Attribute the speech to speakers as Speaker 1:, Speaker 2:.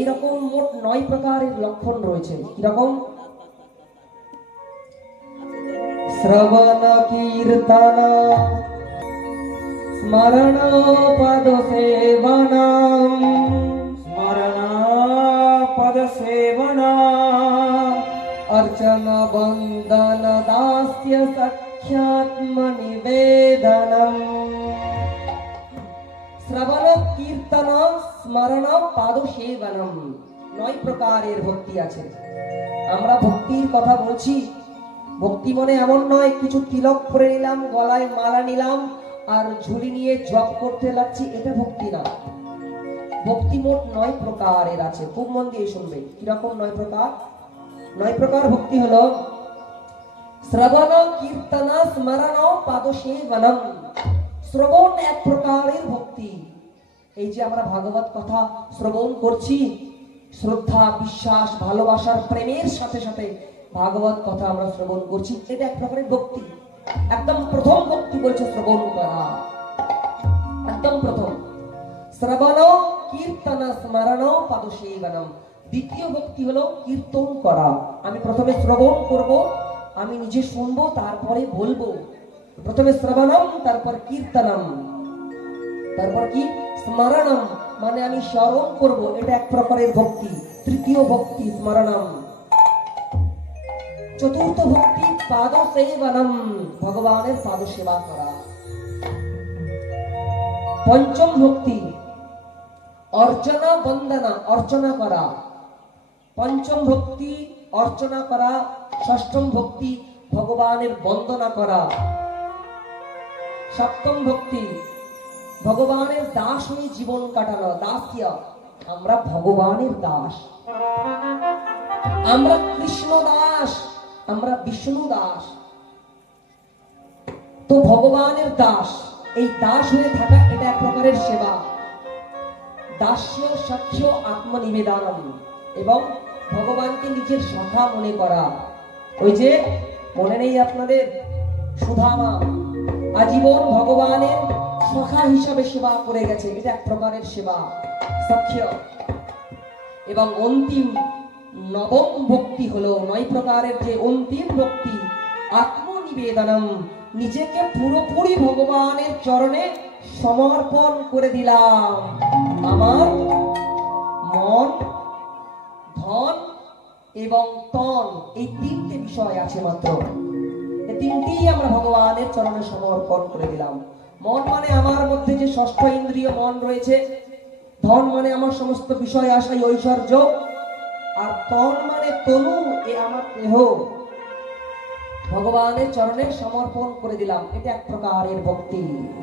Speaker 1: এরকম মোট নয় প্রকারের লক্ষণ রয়েছে কিরকম শ্রবণ কীর্তন স্মরণ পদ সেবনম
Speaker 2: स्मरणापदसेवना
Speaker 1: अर्चन बन्दन दास्य सख्यात्म निवेदनम শ্রবণ কীর্তন স্মরণ পাদ সেবনম নয় প্রকারের ভক্তি আছে। আমরা ভক্তির কথা বলছি। ভক্তি মনে এমন নয়, কিছু তিলক পরে নিলাম, গলায় মালা নিলাম, আর ঝুলি নিয়ে জপ করতে লাগছি, এটা ভক্তি না। ভক্তি মোট নয় প্রকারের আছে। খুব মন দিয়ে শুনবে, কীরকম নয় প্রকার? নয় প্রকার ভক্তি হলো, শ্রবণ, কীর্তন, স্মরণ পাদসেবনম শ্রবণ এক প্রকারের ভক্তি। এই যে আমরা ভাগবত কথা শ্রবণ করছি, শ্রদ্ধা, বিশ্বাস, ভালোবাসার প্রেমের সাথে সাথে ভাগবত কথা আমরা শ্রবণ করছি, এটা এক প্রকারের ভক্তি। একদম প্রথম ভক্তি বলছে শ্রবণ করা। একদম প্রথম। শ্রবণ, কীর্তন, স্মরণ পাদসেবনম দ্বিতীয় ভক্তি হলো কীর্তন করা। আমি প্রথমে শ্রবণ করব, আমি নিজে শুনব, তারপরে বলব। প্রথমে শ্রবণম, তারপর কীর্তনম। তারপর কি? স্মরণম মানে আমি স্মরণ করব, এটা এক প্রকারের ভক্তি, তৃতীয় ভক্তি, স্মরণম। চতুর্থ ভক্তি পাদ সেবনম ভগবানের পাদ সেবা করা। পঞ্চম ভক্তি, অর্চনা বন্দনা, অর্চনা করা। পঞ্চম ভক্তি, অর্চনা করা। ষষ্ঠম ভক্তি, ভগবানের বন্দনা করা। সপ্তম ভক্তি ভগবানের দাস হয়ে জীবন কাটানো দাসিয়া আমরা ভগবানের দাস। আমরা কৃষ্ণ দাস, আমরা বিষ্ণু দাস। তো ভগবানের দাস, এই দাস হয়ে থাকা এটা এক প্রকারের সেবা। দাস্য সাক্ষ্য আত্মনিবেদনম এবং ভগবানকে নিজের সখা মনে করা। ওই যে, মনে নেই আপনাদের, সুধামা। আজীবন ভগবানের সখা হিসাবে সেবা করে গেছে। এটা এক প্রকারের সেবা এবং অন্তিম নবম ভক্তি হলো, নয় প্রকারের যে অন্তিম ভক্তি, আত্মনিবেদনম। নিজেকে পুরোপুরি ভগবানের চরণে সমর্পণ করে দিলাম। আমার মন, ধন এবং তন, এই তিনটে বিষয় আছে মাত্র। এই তিনটেই আমরা ভগবানের চরণে সমর্পণ করে দিলাম। মন মানে আমার মধ্যে যে ষষ্ঠ ইন্দ্রিয়, মন রয়েছে। ধন মানে আমার সমস্ত বিষয় আসাই ঐশ্বর্য। আর তন মানে তনু, এ আমার দেহ। ভগবানের চরণে সমর্পণ করে দিলাম। এটা এক প্রকারের ভক্তি।